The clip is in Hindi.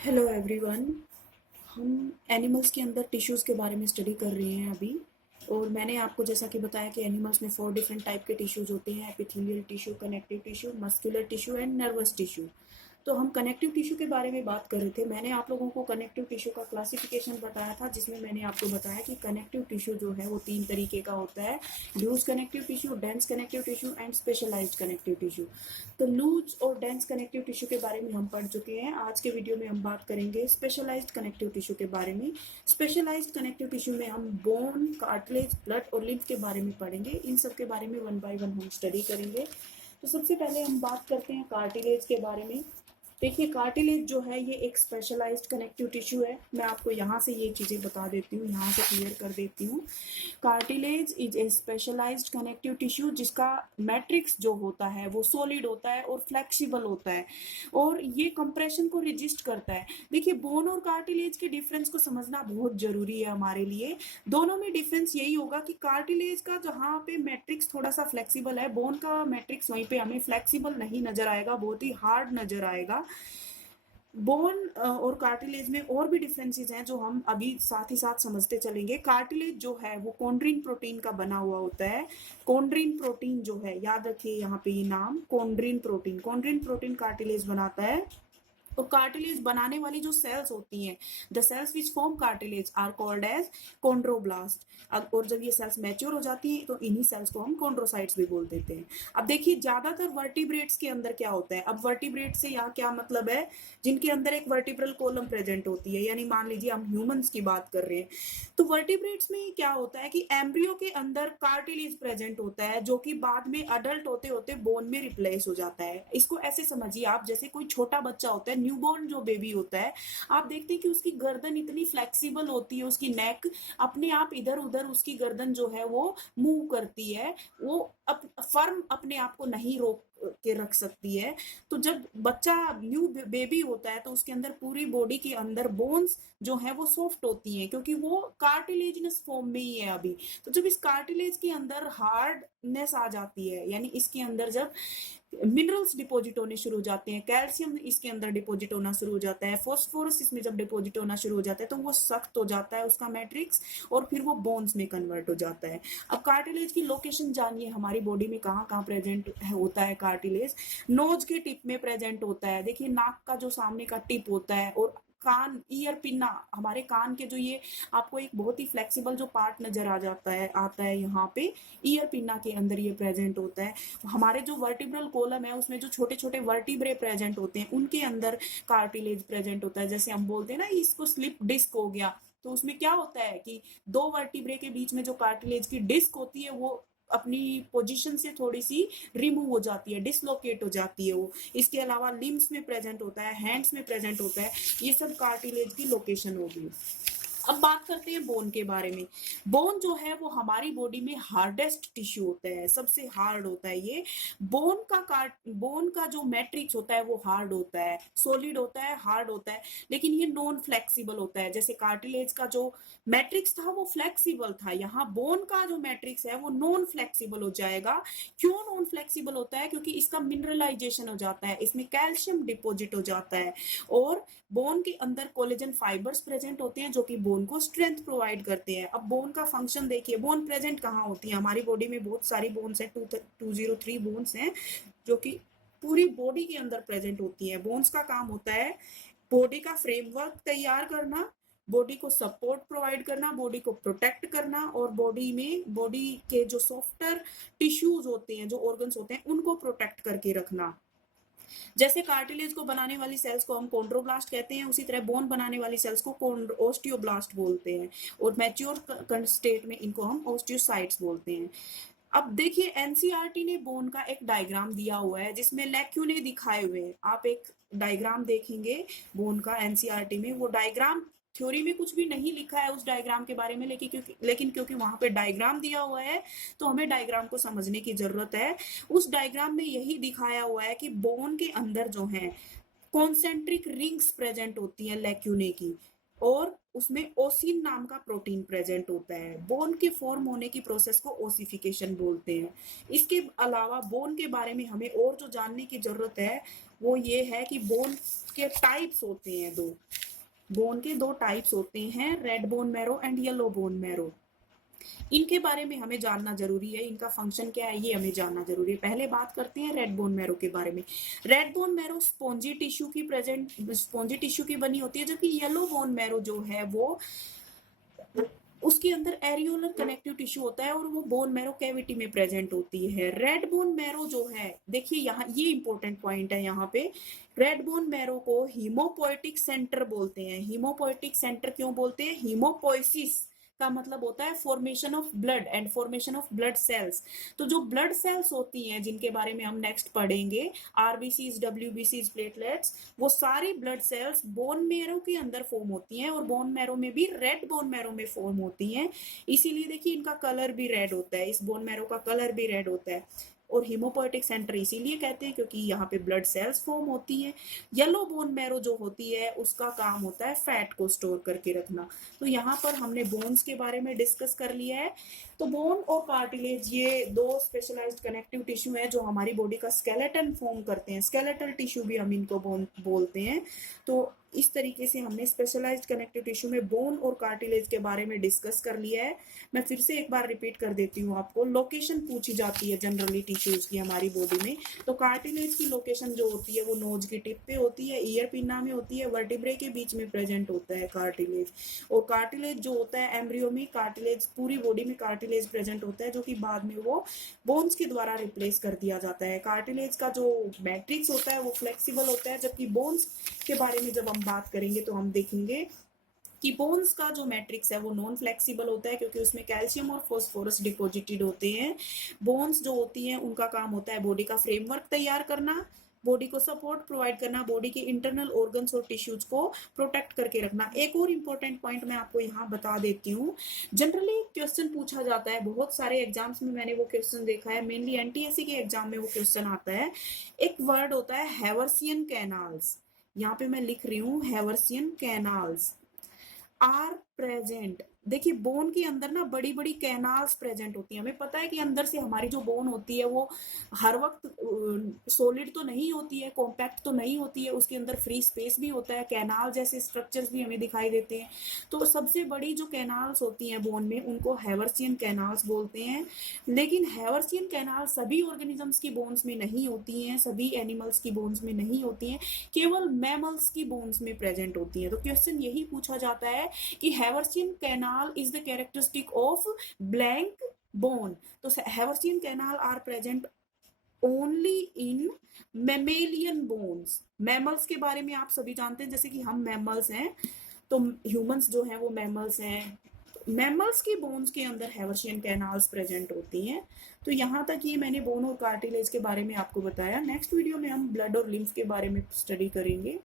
Hello everyone. हम एनिमल्स के अंदर टिश्यूज़ के बारे में स्टडी कर रहे हैं अभी। और मैंने आपको जैसा कि बताया कि एनिमल्स में 4 डिफरेंट टाइप के टिश्यूज़ होते हैं: epithelial tissue, connective tissue, muscular tissue and nervous tissue. तो हम कनेक्टिव टिश्यू के बारे में बात कर रहे थे। मैंने आप लोगों को कनेक्टिव टिश्यू का क्लासिफिकेशन बताया था, जिसमें मैंने आपको बताया कि कनेक्टिव टिश्यू जो है वो 3 तरीके का होता है: loose connective tissue, dense connective tissue and specialised connective tissue. तो लूज और डेंस कनेक्टिव टिश्यू के बारे में हम पढ़ चुके हैं। आज के वीडियो में हम बात करेंगे स्पेशलाइज्ड कनेक्टिव टिश्यू के बारे में। स्पेशलाइज्ड कनेक्टिव टिश्यू में हम बोन, कार्टिलेज, ब्लड और लिम्फ के बारे में पढ़ेंगे। इन सब के बारे में वन बाय वन हम स्टडी करेंगे। तो सबसे पहले हम बात करते हैं कार्टिलेज के बारे में। देखिए, कार्टिलेज जो है ये एक स्पेशलाइज्ड कनेक्टिव टिश्यू है। मैं आपको यहाँ से ये चीज़ें बता देती हूँ, यहाँ से क्लियर कर देती हूँ। Cartilage is a specialised connective tissue जिसका मैट्रिक्स जो होता है वो सॉलिड होता है और फ्लेक्सिबल होता है, और ये कंप्रेशन को रेजिस्ट करता है। देखिए, बोन और कार्टिलेज के डिफरेंस को समझना बहुत जरूरी है हमारे लिए। दोनों में डिफरेंस यही होगा कि कार्टिलेज का जहाँ पे मैट्रिक्स थोड़ा सा फ्लेक्सिबल है, बोन का मैट्रिक्स वहीं पे हमें फ्लेक्सिबल नहीं नजर आएगा, बहुत ही हार्ड नजर आएगा। बोन और कार्टिलेज में और भी डिफरेंसेस हैं जो हम अभी साथ ही साथ समझते चलेंगे। कार्टिलेज जो है वो कॉन्ड्रिन प्रोटीन का बना हुआ होता है। कॉन्ड्रिन प्रोटीन जो है, याद रखिए यहाँ पे ये नाम, कॉन्ड्रिन प्रोटीन कार्टिलेज बनाता है। और कार्टिलेज बनाने वाली जो सेल्स होती हैं, the cells which form cartilage are called as chondroblast. और जब ये सेल्स मैच्योर हो जाती हैं तो इन्हीं सेल्स को हम कॉन्ड्रोसाइट्स भी बोल देते हैं। अब देखिए, ज्यादातर वर्टिब्रेट्स के अंदर क्या होता है। अब वर्टिब्रेट से यहाँ क्या मतलब है, जिनके अंदर एक वर्टिब्रल कॉलम प्रेजेंट होती है, यानी मान लीजिए हम ह्यूमंस की बात कर रहे हैं। तो वर्टिब्रेट्स में क्या होता है कि एम्ब्रियो के अंदर कार्टिलेज प्रेजेंट होता है, जो कि बाद में अडल्ट होते होते बोन में रिप्लेस हो जाता है। इसको ऐसे समझिए आप, जैसे कोई छोटा बच्चा होता है, न्यूबॉर्न जो बेबी होता है, आप देखते हैं कि उसकी गर्दन इतनी फ्लेक्सिबल होती है, उसकी नेक अपने आप इधर उधर, उसकी गर्दन जो है वो मूव करती है, वो फर्म अपने आप को नहीं रोक के रख सकती है। तो जब बच्चा न्यू बेबी होता है तो उसके अंदर पूरी बॉडी के अंदर बोन्स जो है वो सॉफ्ट होती हैं, क्योंकि वो कार्टिलेजिनस फॉर्म में ही है अभी। तो जब इस कार्टिलेज के अंदर हार्डनेस आ जाती है, यानी इसके अंदर जब मिनरल्स डिपॉजिट होने शुरू हो जाते हैं, कैल्शियम इसके अंदर डिपॉजिट होना शुरू हो जाता है, फास्फोरस इसमें जब डिपॉजिट होना शुरू हो जाता है, तो वो सख्त हो जाता है उसका मैट्रिक्स, और फिर वो बोन्स में कन्वर्ट हो जाता है। अब कार्टिलेज की लोकेशन जानिए, हमारी बॉडी में कहाँ कहाँ प्रेजेंट होता है कार्टिलेज। नोज के टिप में प्रेजेंट होता है। देखिए, नाक का जो सामने का टिप होता है, और कान, ईयर पिन्ना, हमारे कान के जो ये आपको एक बहुत ही फ्लेक्सिबल जो पार्ट नजर आ जाता है, आता है यहाँ पे, ईयर पिन्ना के अंदर ये प्रेजेंट होता है। हमारे जो वर्टिब्रल कॉलम है उसमें जो छोटे छोटे वर्टिब्रे प्रेजेंट होते हैं, उनके अंदर कार्टिलेज प्रेजेंट होता है। जैसे हम बोलते हैं ना, इसको स्लिप डिस्क हो गया, तो उसमें क्या होता है कि दो वर्टिब्रे के बीच में जो कार्टिलेज की डिस्क होती है वो अपनी पोजीशन से थोड़ी सी रिमूव हो जाती है, डिसलोकेट हो जाती है वो। इसके अलावा लिम्स में प्रेजेंट होता है, हैंड्स में प्रेजेंट होता है। ये सब कार्टिलेज की लोकेशन होगी। अब बात करते हैं बोन के बारे में। बोन जो है वो हमारी बॉडी में हार्डेस्ट टिश्यू होता है, सबसे हार्ड होता है ये। बोन का जो मैट्रिक्स होता है वो हार्ड होता है, सॉलिड होता है, हार्ड होता है, लेकिन ये नॉन फ्लेक्सिबल होता है। जैसे कार्टिलेज का जो मैट्रिक्स था वो फ्लेक्सिबल था, यहाँ बोन का जो मैट्रिक्स है वो नॉन फ्लेक्सिबल हो जाएगा। क्यों नॉन फ्लेक्सिबल होता है? क्योंकि इसका मिनरलाइजेशन हो जाता है, इसमें कैल्शियम डिपॉजिट हो जाता है, और बोन के अंदर कोलेजन फाइबर्स प्रेजेंट होते हैं जो कि बोन को स्ट्रेंथ प्रोवाइड करते हैं। अब बोन का फंक्शन देखिए, बोन प्रेजेंट कहाँ होती है हमारी बॉडी में? बहुत सारी बोन्स हैं, 203 बोन्स हैं जो कि पूरी बॉडी के अंदर प्रेजेंट होती है। बोन्स का काम होता है बॉडी का फ्रेमवर्क तैयार करना, बॉडी को सपोर्ट प्रोवाइड करना, बॉडी को प्रोटेक्ट करना, और बॉडी के जो सॉफ्टर टिश्यूज होते हैं, जो ऑर्गन्स होते हैं, उनको प्रोटेक्ट करके रखना। जैसे कार्टिलेज को बनाने वाली सेल्स को हम कॉन्ड्रोब्लास्ट कहते हैं, उसी तरह बोन बनाने वाली सेल्स को ओस्टियोब्लास्ट बोलते हैं, और मैच्योर स्टेट में इनको हम ओस्टियोसाइट्स बोलते हैं। अब देखिए, एनसीईआरटी ने बोन का एक डायग्राम दिया हुआ है जिसमें लैक्यूने दिखाए हुए हैं। आप एक डायग्राम देखेंगे बोन का एनसीईआरटी में, वो डायग्राम थ्योरी में कुछ भी नहीं लिखा है उस डायग्राम के बारे में, लेकिन क्योंकि वहां पे डायग्राम दिया हुआ है तो हमें डायग्राम को समझने की जरूरत है। उस डायग्राम में यही दिखाया हुआ है कि बोन के अंदर जो है कॉन्सेंट्रिक रिंग्स प्रेजेंट होती हैं लैक्यूने की, और उसमें ओसिन नाम का प्रोटीन प्रेजेंट होता है। बोन के फॉर्म होने की प्रोसेस को ओसिफिकेशन बोलते हैं। इसके अलावा बोन के बारे में हमें और जो जानने की जरूरत है वो ये है कि बोन के टाइप्स होते हैं दो, बोन के दो टाइप्स होते हैं, red bone marrow and yellow bone marrow. इनके बारे में हमें जानना जरूरी है, इनका फंक्शन क्या है ये हमें जानना जरूरी है। पहले बात करते हैं रेड बोन मैरो के बारे में। Red bone marrow spongy tissue की प्रेजेंट, स्पॉन्जी टिश्यू की बनी होती है, जबकि येलो बोन मैरो जो है वो उसके अंदर एरियोलर कनेक्टिव टिश्यू होता है और वो बोन मैरो कैविटी में प्रेजेंट होती है। रेड बोन मैरो जो है, देखिए यहाँ ये इंपॉर्टेंट पॉइंट है, यहाँ पे रेड बोन मैरो को हीमोपोएटिक सेंटर बोलते हैं। हीमोपोएटिक सेंटर क्यों बोलते हैं? हीमोपोइसिस का मतलब होता है formation of blood and formation of blood cells. तो जो ब्लड सेल्स होती हैं जिनके बारे में हम नेक्स्ट पढ़ेंगे, आरबीसीज, डब्ल्यूबीसीज, प्लेटलेट्स, वो सारी ब्लड सेल्स बोन मैरो के अंदर फॉर्म होती हैं और बोन मैरो में भी रेड बोन मैरो में फॉर्म होती हैं। इसीलिए देखिए इनका कलर भी रेड होता है, इस बोन मैरो का कलर भी रेड होता है। और हीमोपोएटिक सेंटर इसीलिए कहते हैं क्योंकि यहाँ पे ब्लड सेल्स फॉर्म होती हैं। येलो बोन मैरो जो होती है उसका काम होता है फैट को स्टोर करके रखना। तो यहाँ पर हमने बोन्स के बारे में डिस्कस कर लिया है। तो बोन और कार्टिलेज ये दो स्पेशलाइज्ड कनेक्टिव टिश्यू है जो हमारी बॉडी का स्केलेटन फॉर्म करते हैं। स्केलेटल टिश्यू भी हम इनको बोन बोलते हैं। तो इस तरीके से हमने स्पेशलाइज्ड कनेक्टिव टिश्यू में बोन और कार्टिलेज के बारे में डिस्कस कर लिया है। मैं फिर से एक बार रिपीट कर देती हूँ आपको, लोकेशन पूछी जाती है जनरली टिश्यूज की हमारी बॉडी में। तो कार्टिलेज की लोकेशन जो होती है वो नोज की टिप पे होती है, ईयर पिन्ना में होती है, वर्टिब्रे के बीच में प्रेजेंट होता है कार्टिलेज। और कार्टिलेज जो होता है एम्ब्रियो में, कार्टिलेज पूरी बॉडी में कार्टिलेज प्रेजेंट होता है जो कि बाद में वो बोन्स के द्वारा रिप्लेस कर दिया जाता है। कार्टिलेज का जो मैट्रिक्स होता है वो फ्लेक्सिबल होता है, जबकि बोन्स के बारे में जब हम बात करेंगे तो हम देखेंगे कि बोन्स का जो मैट्रिक्स है वो नॉन फ्लेक्सिबल होता है क्योंकि उसमें कैल्शियम और फॉस्फोरस डिपॉजिटेड होते हैं। बोन्स जो होती हैं उनका काम होता है बॉडी का फ्रेमवर्क तैयार करना, बॉडी को सपोर्ट प्रोवाइड करना, बॉडी के इंटरनल ऑर्गन्स और टिश्यूज को प्रोटेक्ट करके रखना। एक और इम्पोर्टेंट पॉइंट मैं आपको यहाँ बता देती हूँ, जनरली क्वेश्चन पूछा जाता है, बहुत सारे एग्जाम्स में मैंने वो क्वेश्चन देखा है, मेनली एनटीएससी के एग्जाम में वो क्वेश्चन आता है। एक वर्ड होता है हैवर्सियन कैनाल्स, यहाँ पे मैं लिख रही हूँ हैवर्सियन कैनाल्स आर प्रेजेंट। देखिए बोन के अंदर ना बड़ी बड़ी कैनाल्स प्रेजेंट होती हैं। हमें पता है कि अंदर से हमारी जो बोन होती है वो हर वक्त सॉलिड तो नहीं होती है, कॉम्पैक्ट तो नहीं होती है, उसके अंदर फ्री स्पेस भी होता है, कैनाल जैसे स्ट्रक्चर्स भी हमें दिखाई देते हैं। तो सबसे बड़ी जो कैनाल्स होती हैं बोन में उनको हैवर्सियन कैनाल्स बोलते हैं। लेकिन हैवर्सियन कैनाल सभी ऑर्गेनिजम्स की बोन्स में नहीं होती हैं, सभी एनिमल्स की बोन्स में नहीं होती हैं, केवल मैमल्स की बोन्स में प्रेजेंट होती हैं। तो क्वेश्चन यही पूछा जाता है कि Haversian canal is the characteristic of blank bone. तो Haversian canal are present only in mammalian bones. Mammals के बारे में आप सभी जानते हैं, जैसे कि हम मैमल्स हैं तो ह्यूमंस जो हैं वो मैमल्स हैं। मैमल्स की बोन्स के अंदर हैवर्सियन कैनाल्स प्रेजेंट होती हैं। तो यहाँ तक ये मैंने बोन और कार्टिलेज के बारे में आपको बताया। नेक्स्ट वीडियो में हम ब्लड और लिम्फ के बारे में स्टडी करेंगे।